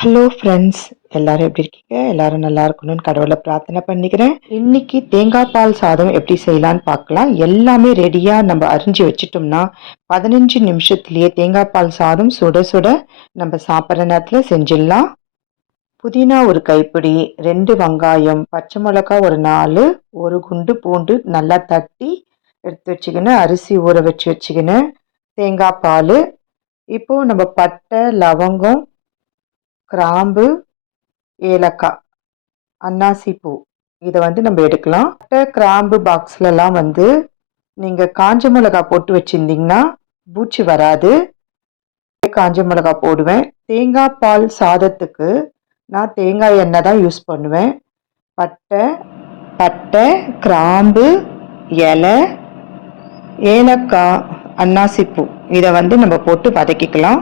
Hello friends, எல்லாரும் எப்படி இருக்கீங்க? எல்லாரும் நல்லா இருக்கணும்னு கடவுளை பிரார்த்தனை பண்ணிக்கிறேன். இன்னைக்கு தேங்காய் பால் சாதம் எப்படி செய்யலான்னு பார்க்கலாம். எல்லாமே ரெடியாக நம்ம அரிஞ்சு வச்சிட்டோம்னா 15 நிமிஷத்துலேயே தேங்காய் பால் சாதம் சுட சுட நம்ம சாப்பிட்ற நேரத்தில் செஞ்சிடலாம். புதினா ஒரு கைப்பிடி, 2 வெங்காயம், பச்சை மிளகாய் ஒரு 4, ஒரு குண்டு பூண்டு நல்லா தட்டி எடுத்து வச்சுக்கின்னு, அரிசி ஊற வச்சு வச்சுக்கின்னு, தேங்காய் பால். இப்போது நம்ம பட்டை, லவங்கம், கிராம்பு, ஏலக்காய், அன்னாசி பூ இதை நம்ம எடுக்கலாம். பட்டை கிராம்பு பாக்ஸ்லலாம் நீங்கள் காஞ்ச மிளகா போட்டு வச்சுருந்தீங்கன்னா பூச்சி வராது. காஞ்ச மிளகா போடுவேன். தேங்காய் பால் சாதத்துக்கு நான் தேங்காய் எண்ணெய் தான் யூஸ் பண்ணுவேன். பட்டை கிராம்பு, இலை, ஏலக்காய், அன்னாசி பூ இதை நம்ம போட்டு வதக்கிக்கலாம்.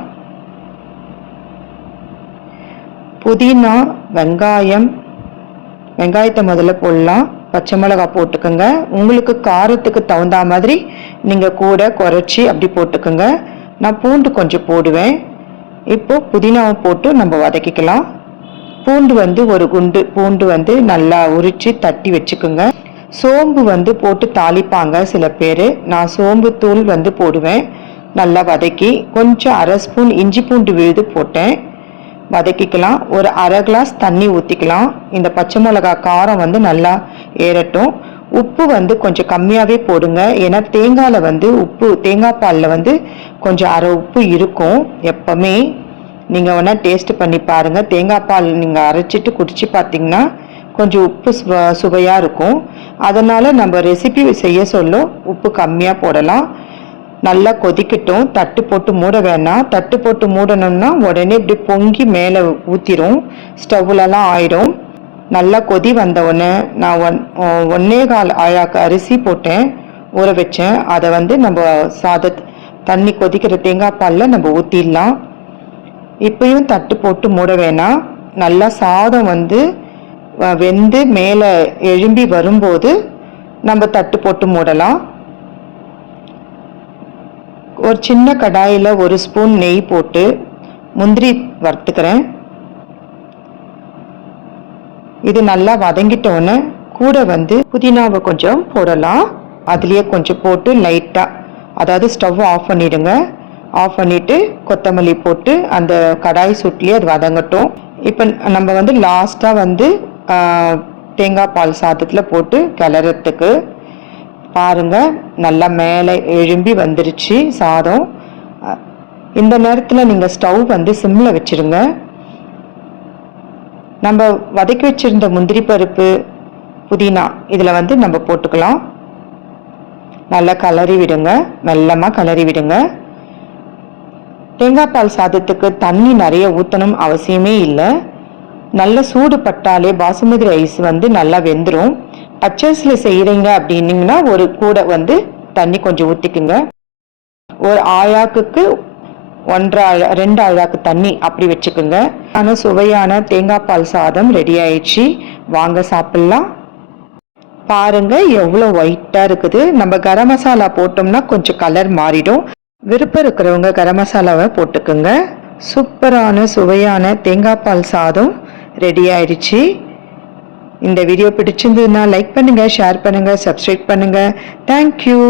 புதினா, வெங்காயத்தை முதல்ல போடலாம். பச்சை மிளகாய் போட்டுக்கோங்க. உங்களுக்கு காரத்துக்கு தகுந்த மாதிரி நீங்கள் கூட குறைச்சி அப்படி போட்டுக்கோங்க. நான் பூண்டு கொஞ்சம் போடுவேன். இப்போ புதினாவை போட்டு நம்ம வதக்கிக்கலாம். பூண்டு ஒரு குண்டு பூண்டு நல்லா உரித்து தட்டி வச்சுக்கோங்க. சோம்பு போட்டு தாளிப்பாங்க சில பேர். நான் சோம்பு தூள் போடுவேன். நல்லா வதக்கி கொஞ்சம் 1/2 ஸ்பூன் இஞ்சி பூண்டு விழுது போட்டேன். வதக்கிக்கலாம். ஒரு 1/2 கிளாஸ் தண்ணி ஊற்றிக்கலாம். இந்த பச்சை மிளகாய் காரம் நல்லா ஏறட்டும். உப்பு கொஞ்சம் கம்மியாகவே போடுங்க. ஏன்னா தேங்காயில் உப்பு, தேங்காய் பாலில் கொஞ்சம் அரை உப்பு இருக்கும். எப்பவுமே நீங்கள் வேணால் டேஸ்ட் பண்ணி பாருங்கள். தேங்காய் பால் நீங்கள் அரைச்சிட்டு குடிச்சு பார்த்தீங்கன்னா கொஞ்சம் உப்பு சுவையாக இருக்கும். அதனால் நம்ம ரெசிபி செய்ய சொல்ல உப்பு கம்மியாக போடலாம். நல்லா கொதிக்கட்டும். தட்டு போட்டு மூட வேணாம். தட்டு போட்டு மூடணும்னா உடனே இப்படி பொங்கி மேலே ஊற்றிடும், ஸ்டவ்லலாம் ஆயிடும். நல்லா கொதி வந்தவுடனே நான் 1.25 ஆழாக்கு அரிசி போட்டேன், ஊற வச்சேன். அதை நம்ம தண்ணி கொதிக்கிற தேங்காய் பாலில் நம்ம ஊற்றிடலாம். இப்பயும் தட்டு போட்டு மூட வேணாம். நல்லா சாதம் வெந்து மேலே எழும்பி வரும்போது நம்ம தட்டு போட்டு மூடலாம். ஒரு சின்ன கடாயில் 1 ஸ்பூன் நெய் போட்டு முந்திரி வறுத்துக்கிறேன். இது நல்லா வதங்கிட்டோன்னு கூட புதினாவை கொஞ்சம் போடலாம். அதுலேயே கொஞ்சம் போட்டு லைட்டாக, அதாவது ஸ்டவ் ஆஃப் பண்ணிவிடுங்க. ஆஃப் பண்ணிவிட்டு கொத்தமல்லி போட்டு அந்த கடாய் சுட்டிலே அது வதங்கட்டும். இப்போ நம்ம லாஸ்ட்டாக தேங்காய் பால் சாதத்தில் போட்டு கிளறத்துக்கு பாருங்க, நல்லா மேலே எழும்பி வந்துருச்சு சாதம். இந்த நேரத்தில் நீங்கள் ஸ்டவ் சிம்மில் வச்சுருங்க. நம்ம வதக்கி வச்சுருந்த முந்திரி பருப்பு, புதினா இதில் நம்ம போட்டுக்கலாம். நல்லா கலரி விடுங்க, மெல்லமாக கலரி விடுங்க. தேங்காய் பால் சாதத்துக்கு தண்ணி நிறைய ஊற்றணும் அவசியமே இல்லை. நல்ல சூடு பட்டாலே பாசுமதி ரைஸ் நல்லா வெந்துடும். பச்சரிசியில் செய்கிறீங்க அப்படின்னீங்கன்னா ஒரு கூட தண்ணி கொஞ்சம் ஊற்றிக்குங்க. ஒரு ஆழாக்குக்கு 2 ஆழாக்கு தண்ணி அப்படி வச்சுக்கோங்க. ஆனால் சுவையான தேங்காய் பால் சாதம் ரெடி ஆயிடுச்சு. வாங்க சாப்பிட்லாம். பாருங்க எவ்வளோ ஒயிட்டாக இருக்குது. நம்ம கரம் மசாலா போட்டோம்னா கொஞ்சம் கலர் மாறிடும். விருப்பம் இருக்கிறவங்க கரம் மசாலாவை போட்டுக்கோங்க. சூப்பரான சுவையான தேங்காய் பால் சாதம் ரெடி ஆயிடுச்சு. இந்த வீடியோ பிடிச்சிருந்ததுன்னா லைக் பண்ணுங்கள், ஷேர் பண்ணுங்கள், சப்ஸ்கிரைப் பண்ணுங்கள். தேங்க்யூ.